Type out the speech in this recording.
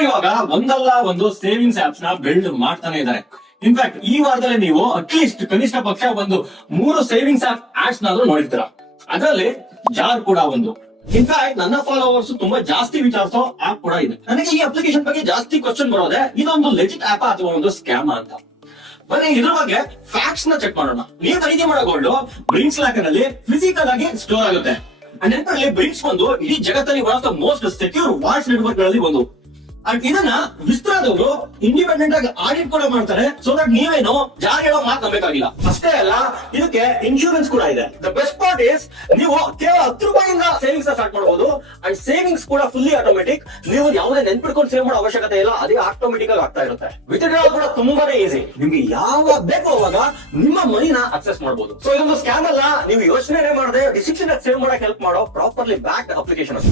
ಎಲ್ರು ಇವಾಗ ಒಂದಲ್ಲ ಒಂದು ಸೇವಿಂಗ್ಸ್ ಆಪ್ಸ್ ನ ಬಿಲ್ಡ್ ಮಾಡ್ತಾನೆ ಇದ್ದಾರೆ. ಇನ್ಫ್ಯಾಕ್ಟ್ ಈ ವಾರದಲ್ಲಿ ನೀವು ಅಟ್ಲೀಸ್ಟ್ ಕನಿಷ್ಠ ಪಕ್ಷ ಒಂದು 3 ಸೇವಿಂಗ್ಸ್ ಆಪ್ ಆಡ್ಸ್ ನಾದ್ರೂ ನೋಡಿರ್ತೀರ. ಅದರಲ್ಲಿ ಜಾರ್ ಕೂಡ ಒಂದು. ಇನ್ಫ್ಯಾಕ್ಟ್ ನನ್ನ ಫಾಲೋವರ್ಸ್ ತುಂಬಾ ಜಾಸ್ತಿ ವಿಚಾರಿಸೋ ಆಪ್ ಕೂಡ ಇದೆ. ನನಗೆ ಈ ಅಪ್ಲಿಕೇಶನ್ ಬಗ್ಗೆ ಜಾಸ್ತಿ ಕ್ವಶನ್ ಬರೋದೆ, ಇದೊಂದು ಲೆಜಿಟ್ ಆಪ್ ಅಥವಾ ಒಂದು ಸ್ಕ್ಯಾಮ್ ಅಂತ. ಬನ್ನಿ ಇದ್ರ ಬಗ್ಗೆ ಫ್ಯಾಕ್ಟ್ಸ್ ನ ಚೆಕ್ ಮಾಡೋಣ. ನೀವು ಖರೀದಿ ಮಾಡೋ ಗೋಲ್ಡ್ ಬ್ರಿಂಕ್ಸ್ ಲಾಕರ್ ಅಲ್ಲಿ ಫಿಸಿಕಲ್ ಆಗಿ ಸ್ಟೋರ್ ಆಗುತ್ತೆ. ಅಂಡ್ ನೆನಪಲ್ಲಿ ಬ್ರಿಂಕ್ಸ್ ಒಂದು ಇಡೀ ಜಗತ್ತಲ್ಲಿ one of the most secure vault network ಗಳಲ್ಲಿ ಒಂದು. ಅಂಡ್ ಇದನ್ನ ವಿಸ್ತಾರದವರು ಇಂಡಿಪೆಂಡೆಂಟ್ ಆಗಿ ಆಡಿಟ್ ಕೂಡ ಮಾಡ್ತಾರೆ, ಸೊ ದಟ್ ನೀವೇನು ಜಾರಿ ಹೇಳೋ ಮಾತು ನಂಬೇಕಾಗಿಲ್ಲ. ಅಷ್ಟೇ ಅಲ್ಲ, ಇದಕ್ಕೆ ಇನ್ಶೂರೆನ್ಸ್ ಕೂಡ ಇದೆ. ದ ಬೆಸ್ಟ್ ಪಾರ್ಟ್ ಇಸ್ ನೀವು ಕೇವಲ 10 ರೂಪಾಯಿಂದ ಸೇವಿಂಗ್ಸ್ ಸ್ಟಾರ್ಟ್ ಮಾಡಬಹುದು. ಅಂಡ್ ಸೇವಿಂಗ್ಸ್ ಕೂಡ ಫುಲ್ಲಿ ಆಟೋಮೆಟಿಕ್. ನೀವು ಯಾವುದೇ ನೆನ್ಪಿಟ್ಕೊಂಡು ಸೇವ್ ಮಾಡೋ ಅವಶ್ಯಕತೆ ಇಲ್ಲ, ಅದೇ ಆಟೋಮೆಟಿಕ್ ಆಗಿ ಆಗ್ತಾ ಇರುತ್ತೆ. ವಿತ್ಡ್ರಾಲ್ ಕೂಡ ತುಂಬಾನೇ ಈಸಿ. ನಿಮ್ಗೆ ಯಾವಾಗ ಬೇಕೋ ಅವಾಗ ನಿಮ್ಮ ಮನಿನ ಅಕ್ಸೆಸ್ ಮಾಡಬಹುದು. ಸೊ ಇದೊಂದು ಸ್ಕ್ಯಾಮ್ ಅಲ್ಲ, ನೀವು ಯೋಚನೆ ಮಾಡದೆ ಡಿಸಿಷನ್ ಸೇವ್ ಮಾಡಕ್ಕೆ ಹೆಲ್ಪ್ ಮಾಡೋ ಪ್ರಾಪರ್ಲಿ ಬ್ಯಾಕ್ಡ್ ಅಪ್ಲಿಕೇಶನ್.